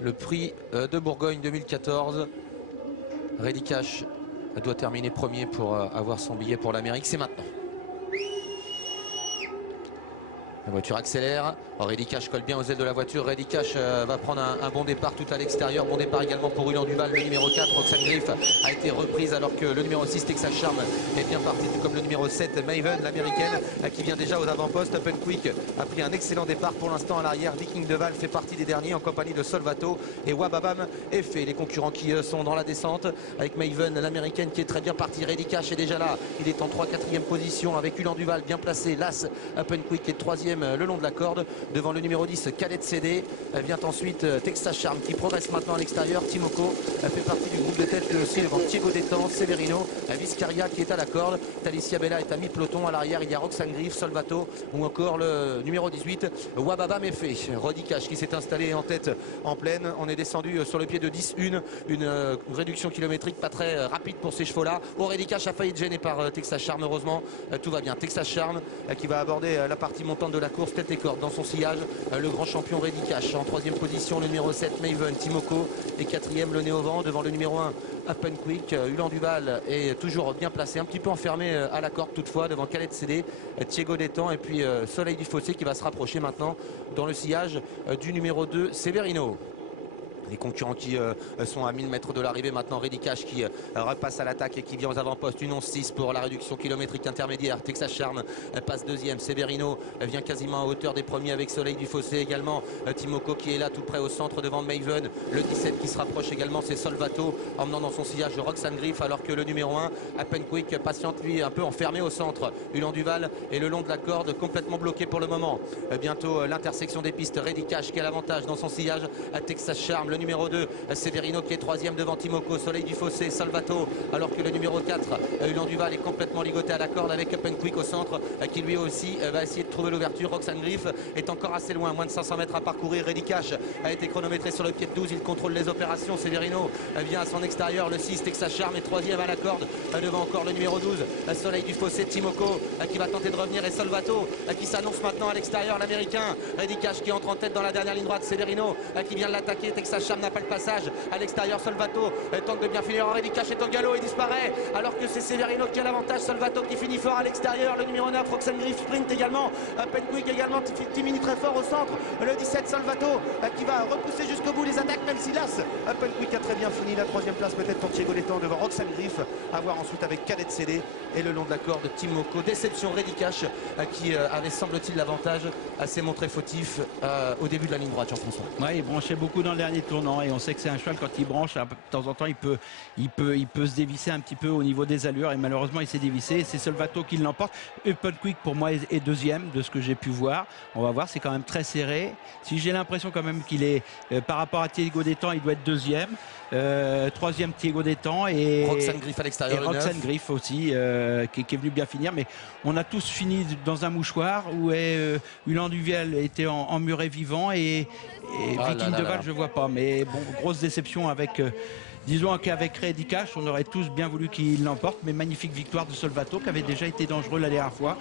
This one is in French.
le prix de Bourgogne 2014. Reddy Cash doit terminer premier pour avoir son billet pour l'Amérique. C'est maintenant. La voiture accélère. Reddy Cash colle bien aux ailes de la voiture. Reddy Cash va prendre un bon départ tout à l'extérieur. Bon départ également pour Ulan Duval. Le numéro 4, Roxane Griff, a été reprise alors que le numéro 6, Texas Charm, est bien parti. Tout comme le numéro 7, Maven, l'américaine, qui vient déjà aux avant-postes. Open Quick a pris un excellent départ pour l'instant à l'arrière. Viking Deval fait partie des derniers en compagnie de Solvato et Wababam est fait. Les concurrents qui sont dans la descente avec Maven, l'américaine, qui est très bien partie. Reddy Cash est déjà là. Il est en 3-4e position avec Ulan Duval bien placé. Las Open Quick est 3e le long de la corde devant le numéro 10, Cadet CD. Vient ensuite Texas Charm qui progresse maintenant à l'extérieur. Timoko fait partie du groupe de tête aussi devant Diego Detan, Severino, Viscaria qui est à la corde. Talicia Bella est à mi-peloton. À l'arrière il y a Roxane Griff, Solvato ou encore le numéro 18 Wababa Méfé. Reddy Cash qui s'est installé en tête en pleine. On est descendu sur le pied de 10-1, une réduction kilométrique pas très rapide pour ces chevaux là. Reddy Cash a failli être gêné par Texas Charm. Heureusement tout va bien. Texas Charm qui va aborder la partie montante de la course tête et corde. Dans son sillage le grand champion Reddy Cash. En 3e position le numéro 7 Maven, Timoko et 4e le Néovent devant le numéro 1 Open Quick. Ulan Duval est toujours bien placé, un petit peu enfermé à la corde toutefois devant Calet CD, Diego Detan et puis Soleil du Fossé qui va se rapprocher maintenant dans le sillage du numéro 2 Severino. Les concurrents qui sont à 1000 mètres de l'arrivée maintenant. Reddy Cash qui repasse à l'attaque et qui vient aux avant-postes. Une 11-6 pour la réduction kilométrique intermédiaire. Texas Charm passe 2e. Severino vient quasiment à hauteur des premiers avec Soleil du Fossé également. Timoko qui est là tout près au centre devant Maven. Le 17 qui se rapproche également, c'est Solvato emmenant dans son sillage Roxane Griff, alors que le numéro 1 Open Quick patiente lui un peu enfermé au centre. Ulan Duval est le long de la corde complètement bloqué pour le moment. Bientôt l'intersection des pistes. Reddy Cash qui a l'avantage dans son sillage à Texas Charm. Le numéro 2 Severino qui est 3e devant Timoko, Soleil du Fossé, Salvato, alors que le numéro 4 Ulan Duval est complètement ligoté à la corde avec Open Quick au centre qui lui aussi va essayer de trouver l'ouverture. Roxane Griff est encore assez loin, moins de 500 mètres à parcourir. Reddy Cash a été chronométré sur le pied de 12, il contrôle les opérations. Severino vient à son extérieur, le 6 Texas Charm est 3e à la corde devant encore le numéro 12 Soleil du Fossé, Timoko qui va tenter de revenir et Solvato qui s'annonce maintenant à l'extérieur, l'américain. Reddy Cash qui entre en tête dans la dernière ligne droite. Severino qui vient de l'attaquer. Texas Charm n'a pas le passage à l'extérieur. Solvato tente de bien finir. Reddy Cash est au galop et disparaît alors que c'est Severino qui a l'avantage. Solvato qui finit fort à l'extérieur. Le numéro 9 Roxane Griff sprint également. Open Quick également finit très fort au centre. Le 17 Solvato qui va repousser jusqu'au bout les attaques, même si Las Open Quick a très bien fini. La 3e place peut-être pour Diego Detan devant Roxane Griff. À voir ensuite avec Cadet CD et le long de la corde Timoko. Déception Reddy Cash qui avait semble-t-il l'avantage, s'est montré fautif au début de la ligne droite, Jean-François. Ouais, il branchait beaucoup dans le dernier tournant et on sait que c'est un cheval, quand il branche, de temps en temps il peut se dévisser un petit peu au niveau des allures, et malheureusement il s'est dévissé. C'est Solvato qui l'emporte. Open Quick pour moi est 2e de ce que j'ai pu voir. On va voir, c'est quand même très serré. Si j'ai l'impression quand même qu'il est par rapport à Diego Detan, il doit être 2e. 3e Diego Detan et Roxane Griff à l'extérieur. Roxane Griff aussi qui est venu bien finir, mais on a tous fini dans un mouchoir où Ulan Duval était en muret vivant et Viking Deval je vois pas, mais bon, grosse déception avec disons qu'avec Reddy Cash on aurait tous bien voulu qu'il l'emporte, mais magnifique victoire de Solvato qui avait déjà été dangereux la dernière fois.